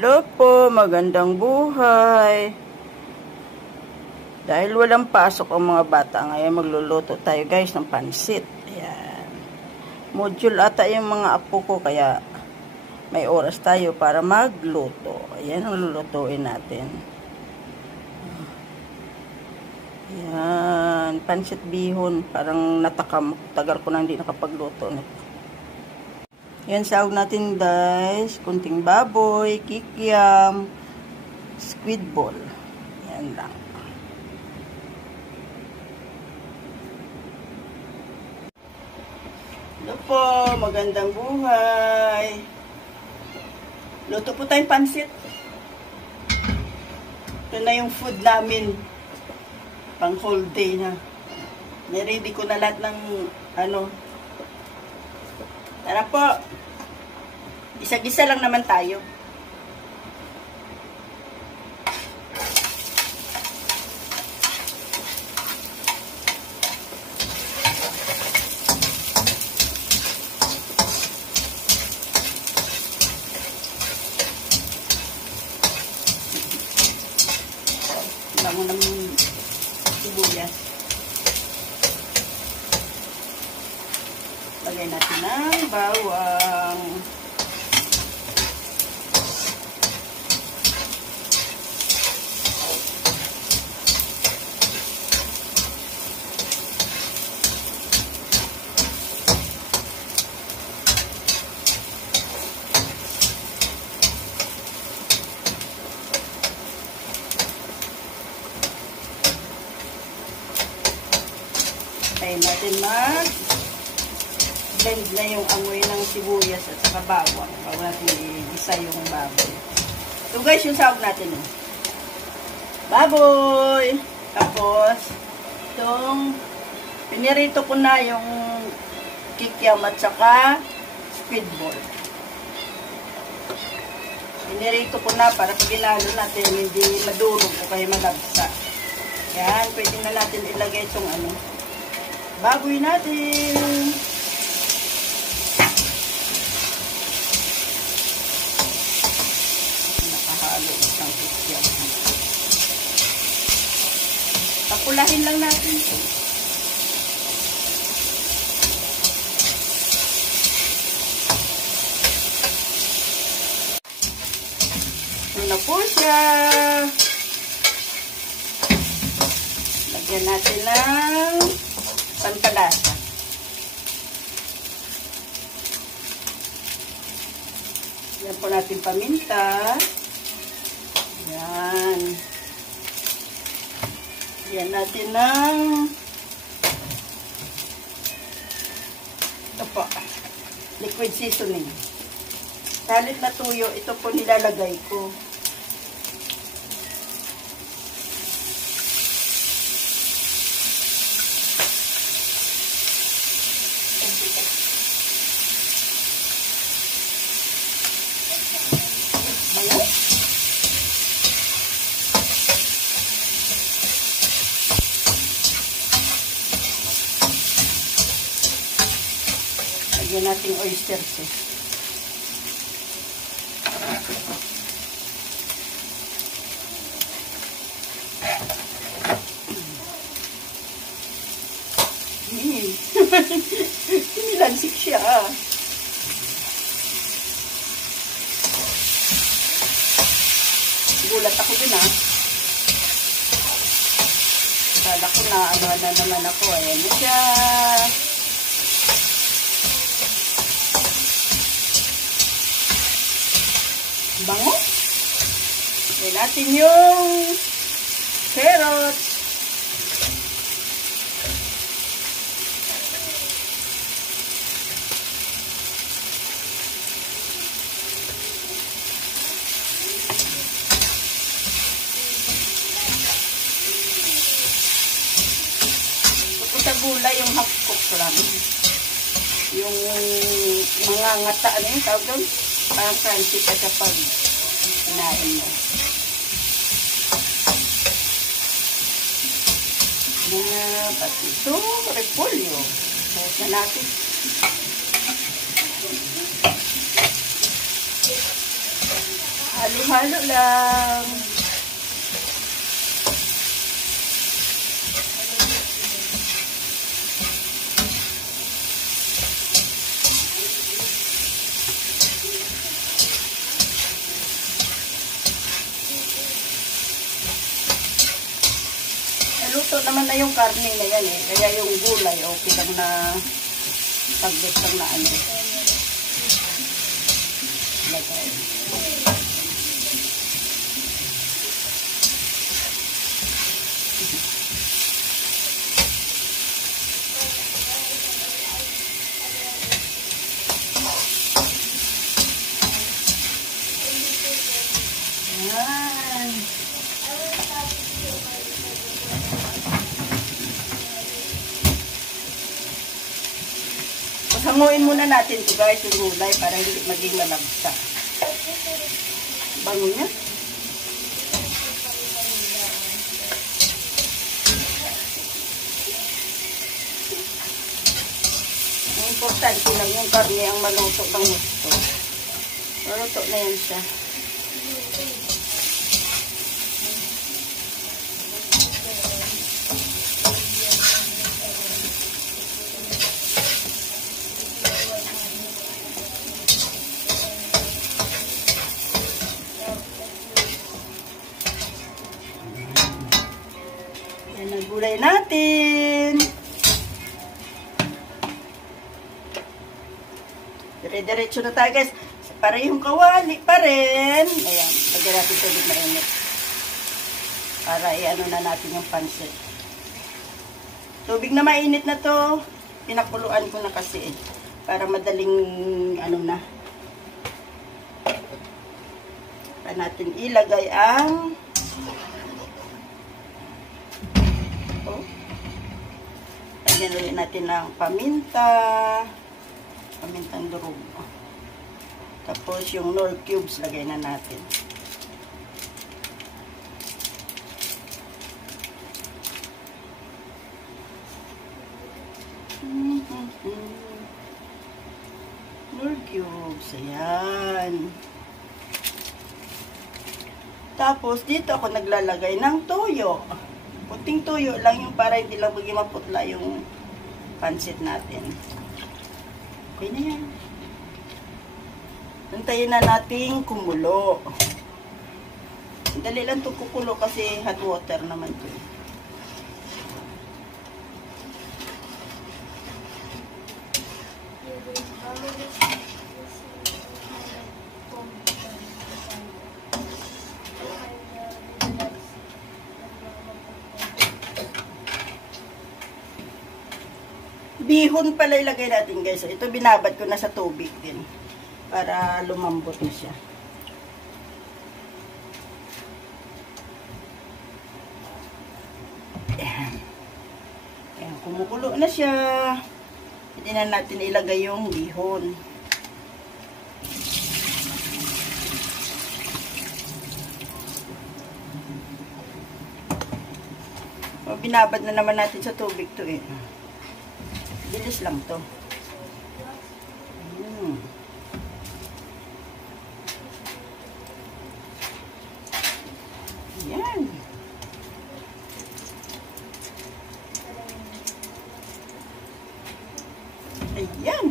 Hello po, magandang buhay. Dahil walang pasok ang mga bata, ngayon magluluto tayo guys ng pansit. Ayan. Module ata yung mga apo ko, kaya may oras tayo para magluto. Ayan ang lulutuin natin. Ayan, pansit bihon. Parang natakam. Tagal ko na hindi nakapagluto nito. Yan, sahog natin guys, kunting baboy, kikiam, squid ball. Yan lang. Hello po, magandang buhay. Luto po tayong pansit. Ito na yung food namin. Pang whole day na. Niready ko na lahat ng Tara po. Isa-gisa lang naman tayo. Wala mo ng sibuyas. Lagay natin ng bawang. Tayo natin blend na yung amoy ng sibuyas at saka bawang bago natin i-isa yung baboy. So guys, yung sahog natin baboy, tapos itong pinirito ko na yung kikiam at saka squid ball. Pinirito ko na para pag inalo natin hindi madurog o kaya malabsa. Yan, pwede na natin ilagay itong baboy natin. Nakahalo isang kikiam. Papulahin lang natin ito. Ito na po siya. Lagyan natin ng pampalasa. Yan po natin paminta. Yan. Yan natin ng ito po, liquid seasoning. Salit na tuyo, ito po nilalagay ko. Lagyan natin oysters Nilansik siya Gulat ako din Kala ko na na naman ako. Ayan na siya. Bango. Ayan natin yung carrots. Sa gulay yung half cook lang. Yung mga ngata yung tawag doon. Parang crunchy pa siya pag kinain mo. Pati ito, repolyo. Buhos na natin. Halo-halo lang. Naluto naman na yung karne na yan eh. Kaya yung gulay, okay lang na taglit lang na ano. Lagay. Yan. Hanguin muna natin ito guys, yung gulay para hindi maging malagsa. Bango niya. Ang importante lang yung karne ang maluto ng gusto. Maluto na yan siya. Yan ang gulay natin. Dire-diretso na tayo guys. Para yung kawali pa rin. Ayan, lagyan natin tubig na init. Para i-ano na natin yung pansit. Tubig na mainit na to. Pinakuluan ko na kasi eh. Para madaling ano na. Para natin ilagay ang lagyan ulit natin ng paminta. Pamintang durog. Tapos yung Knorr cubes lagay na natin. Knorr cubes. Ayan. Tapos dito ako naglalagay ng toyo. Puting toyo lang yung para hindi lang maging maputla yung pansit natin. Okay na yan. Antayin na natin kumulo. Dali lang ito kukulo kasi hot water naman ito. Bihon pala ilagay natin guys. Ito binabad ko na sa tubig din. Para lumambot na siya. Ayan. Ayan, kumukulo na siya. Hindi na natin ilagay yung bihon. O, binabad na naman natin sa tubig to eh. Bilis lang to. Yan. Ayan.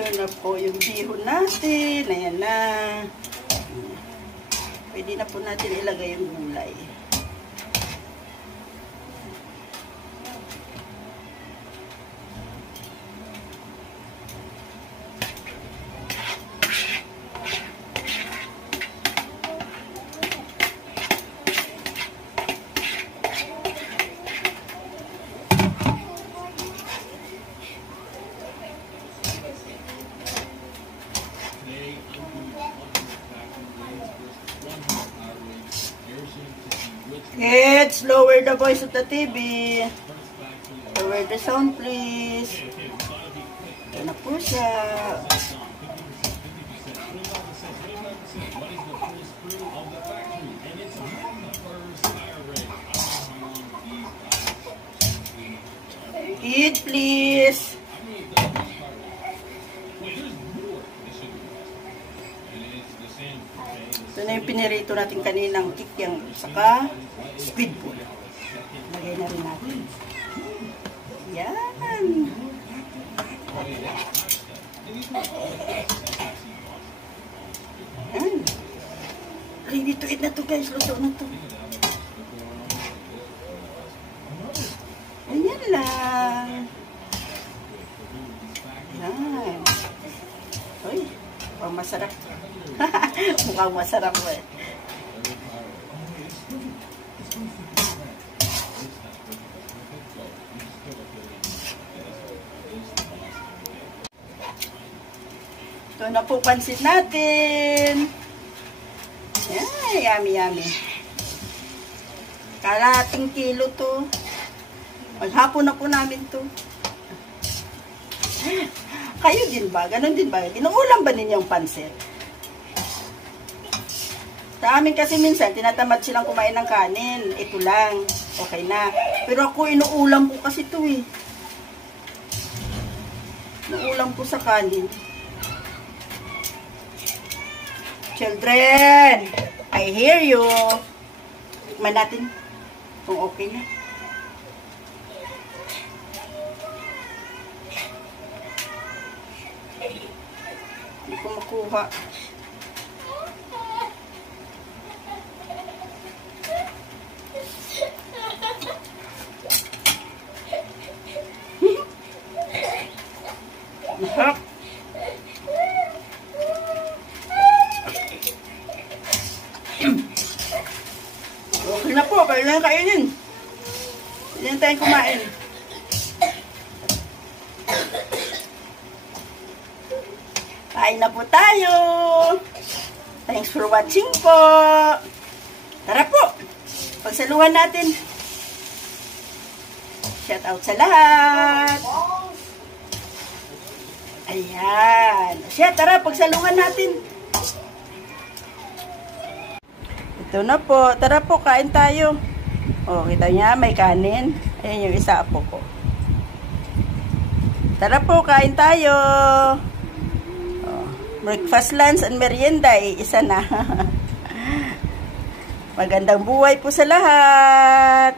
Ito na po yung bihon natin. Ayan na. Pwede na po natin ilagay yung gulay. Kids, lower the voice of the TV. Lower the sound, please. Ito na po siya. Kids, please. Ito na yung pinirito natin kaninang kikyang saka squid ball. Lagay na rin natin. Yan. Yan. Ready to eat na to guys. Luto na to. Ganyan lang. Yan. Uy, mukhang masarap. Mukhang masarap eh. Ito na po pansit natin. Yan, yummy, yummy. Kalating kilo to. Maghapon na po namin to. Kayo din ba? Ganon din ba? Inuulam ba ninyo yung pansit? Sa amin kasi minsan, tinatamad silang kumain ng kanin. Ito lang. Okay na. Pero ako, inuulam ko kasi ito eh. Inuulam ko sa kanin. Children, I hear you. Tikman natin kung okay na. Hindi ko makuha. Masarap. Okay na po, kaya na kainin. Hindi na tayong kumain. Kain na po tayo. Thanks for watching po. Tara po, pagsaluhan natin. Shout out sa lahat. Ayan. Siya, tara, pagsaluhan natin. Ito na po. Tara po, kain tayo. O, kita niya, may kanin. Ayan yung isa po ko. Tara po, kain tayo. O, breakfast, lunch, and merienda. Isa na. Magandang buhay po sa lahat.